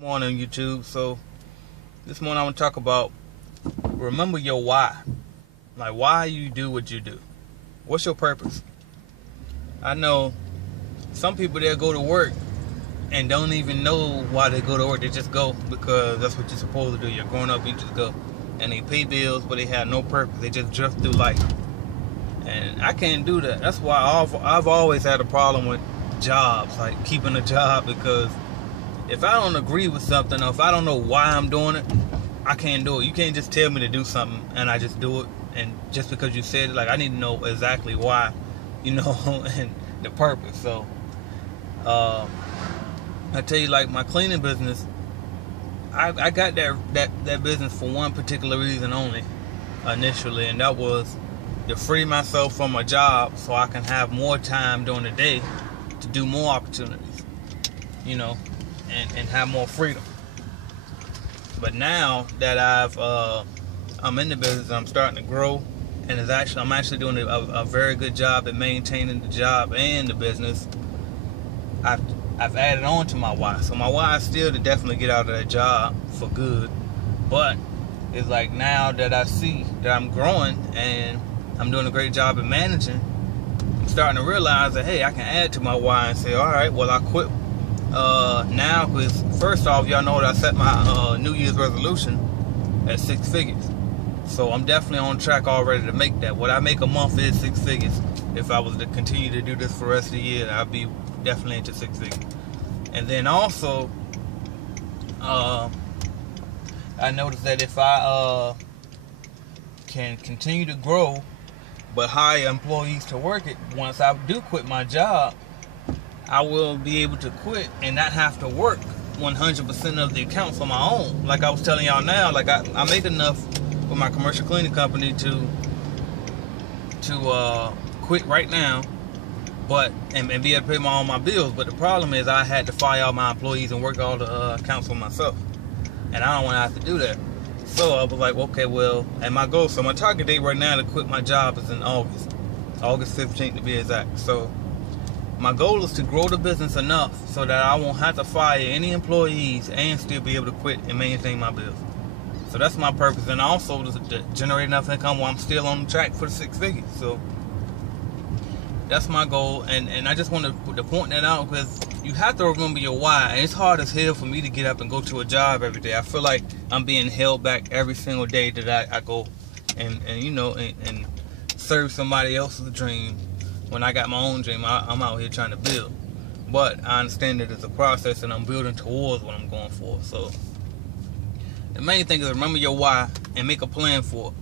Morning, YouTube. So this morning I want to talk about remember your why. Like, why you do what you do. What's your purpose? I know some people that go to work and don't even know why they go to work. They just go because that's what you're supposed to do. You're growing up, you just go. And they pay bills, but they have no purpose. They just drift through life. And I can't do that. That's why I've always had a problem with jobs, like keeping a job, because if I don't agree with something, or if I don't know why I'm doing it, I can't do it. You can't just tell me to do something and I just do it. And just because you said it, like, I need to know exactly why, and the purpose. So, I tell you, like, my cleaning business, I got that business for one particular reason only, initially, and that was to free myself from a job so I can have more time during the day to do more opportunities, and have more freedom. But now that I'm in the business, I'm starting to grow, and I'm actually doing a very good job at maintaining the job and the business. I've added on to my why. So my why is still to definitely get out of that job for good. But it's like, now that I see that I'm growing and I'm doing a great job at managing, I'm starting to realize that, hey, I can add to my why and say, all right, well, I quit now, because first off, y'all know that I set my New Year's resolution at 6 figures. So I'm definitely on track already to make that. What I make a month is 6 figures. If I was to continue to do this for the rest of the year, I'd be definitely into 6 figures. And then also, I noticed that if I can continue to grow but hire employees to work it, once I do quit my job, I will be able to quit and not have to work 100% of the accounts on my own. Like I was telling y'all now, like I make enough with my commercial cleaning company to quit right now, but and be able to pay all my bills. But the problem is I had to fire all my employees and work all the accounts for myself, and I don't want to have to do that. So I was like, okay, well, and my goal, so my target date right now to quit my job is in August 15th to be exact. So my goal is to grow the business enough so that I won't have to fire any employees and still be able to quit and maintain my bills. So that's my purpose. And also to generate enough income while I'm still on the track for the 6 figures. So that's my goal. And I just want to point that out, because you have to remember your why. And it's hard as hell for me to get up and go to a job every day. I feel like I'm being held back every single day that I go and serve somebody else's dream, when I got my own dream. I'm out here trying to build. But I understand that it's a process, and I'm building towards what I'm going for. So the main thing is remember your why and make a plan for it.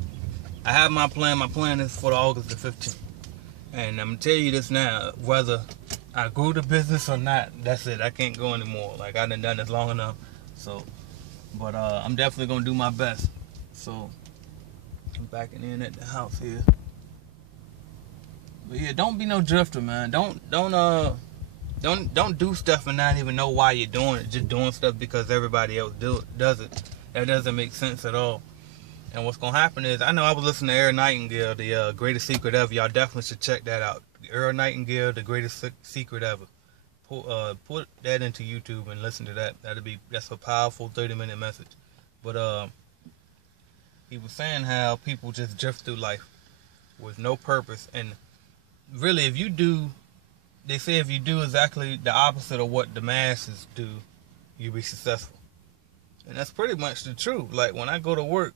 I have my plan. My plan is for August the 15th. And I'm going to tell you this now, whether I grew the business or not, that's it. I can't go anymore. Like, I done this long enough. So, but I'm definitely going to do my best. So, I'm backing in at the house here. But yeah, don't be no drifter, man. Don't do stuff and not even know why you're doing it. Just doing stuff because everybody else does it. That doesn't make sense at all. And what's gonna happen is, I know I was listening to Earl Nightingale, the Greatest Secret Ever. Y'all definitely should check that out. Earl Nightingale, the Greatest Secret Ever. Put that into YouTube and listen to that. That's a powerful 30-minute message. But he was saying how people just drift through life with no purpose. And really, they say if you do exactly the opposite of what the masses do, you'll be successful. And that's pretty much the truth. Like, when I go to work,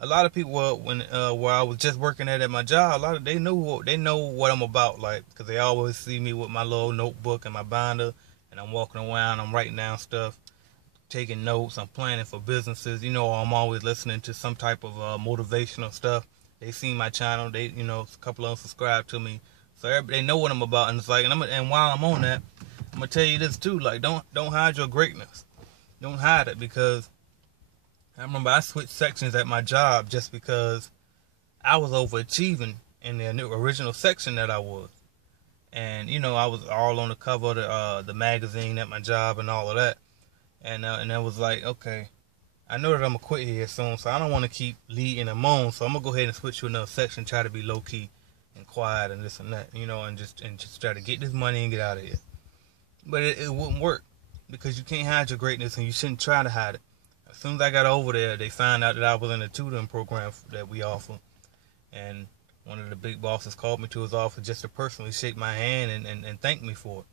a lot of people, where I was just working at my job, they know what I'm about, like, because they always see me with my little notebook and my binder, and I'm walking around, I'm writing down stuff, taking notes, I'm planning for businesses. I'm always listening to some type of motivational stuff. They see my channel, a couple of them subscribe to me, so they know what I'm about. And it's like, and while I'm on that, I'm gonna tell you this too, like, don't hide your greatness. Don't hide it, because I remember I switched sections at my job just because I was overachieving in the original section that I was. And, I was all on the cover of the magazine at my job and all of that. And I was like, okay, I know that I'm going to quit here soon, so I don't want to keep leading them on. So I'm going to go ahead and switch to another section, try to be low-key and quiet and this and that, and just try to get this money and get out of here. But it wouldn't work. because you can't hide your greatness and you shouldn't try to hide it. As soon as I got over there, they found out that I was in a tutoring program that we offer. And one of the big bosses called me to his office just to personally shake my hand and thank me for it.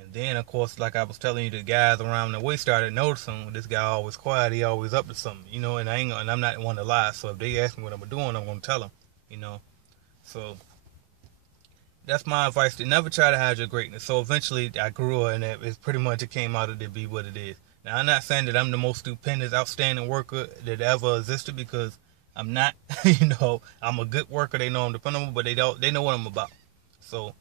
And then, of course, like I was telling you, the guys around the way started noticing this guy always quiet. He always up to something, you know. And I'm not one to lie. So if they ask me what I'm doing, I'm gonna tell them, you know. So that's my advice: to never try to hide your greatness. So eventually, I grew up, and it pretty much it came out of it to be what it is. Now, I'm not saying that I'm the most stupendous, outstanding worker that ever existed, because I'm not. You know, I'm a good worker. They know I'm dependable, but they know what I'm about. So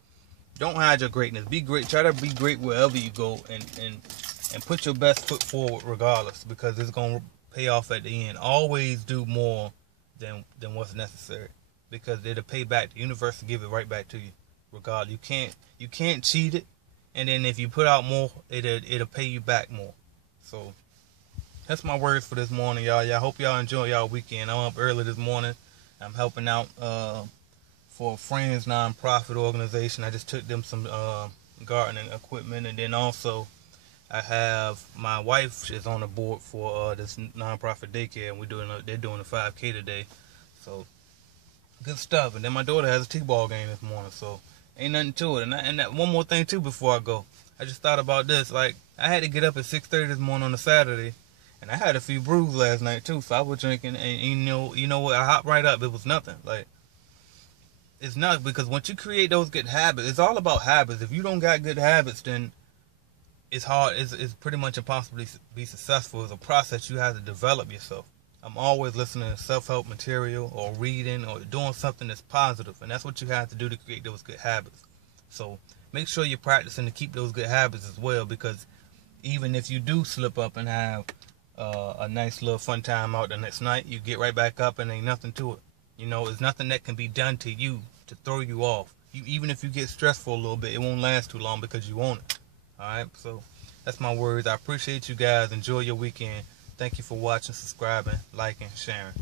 don't hide your greatness. Be great. Try to be great wherever you go, and put your best foot forward regardless, because it's gonna pay off at the end. Always do more than what's necessary, because it'll pay back. The universe will give it right back to you, regardless. You can't cheat it, and then if you put out more, it'll pay you back more. So that's my words for this morning, y'all. Y'all hope y'all enjoy y'all weekend. I'm up early this morning. I'm helping out for a friend's nonprofit organization. I just took them some gardening equipment, and then also I have my wife is on the board for this nonprofit daycare, and they're doing a 5K today. So good stuff. And then my daughter has a t-ball game this morning, so ain't nothing to it. And that one more thing too before I go. I just thought about this. Like, I had to get up at 6:30 this morning on a Saturday, and I had a few brews last night too. So I was drinking, and you know what? I hopped right up. It was nothing. Like, it's not, because once you create those good habits, it's all about habits. If you don't got good habits, then it's hard. It's pretty much impossible to be successful. It's a process you have to develop yourself. I'm always listening to self-help material or reading or doing something that's positive, and that's what you have to do to create those good habits. So make sure you're practicing to keep those good habits as well, because even if you do slip up and have a nice little fun time out the next night, you get right back up and ain't nothing to it. You know, there's nothing that can be done to you to throw you off. Even if you get stressed for a little bit, it won't last too long because you own it. Alright, so that's my words. I appreciate you guys. Enjoy your weekend. Thank you for watching, subscribing, liking, sharing.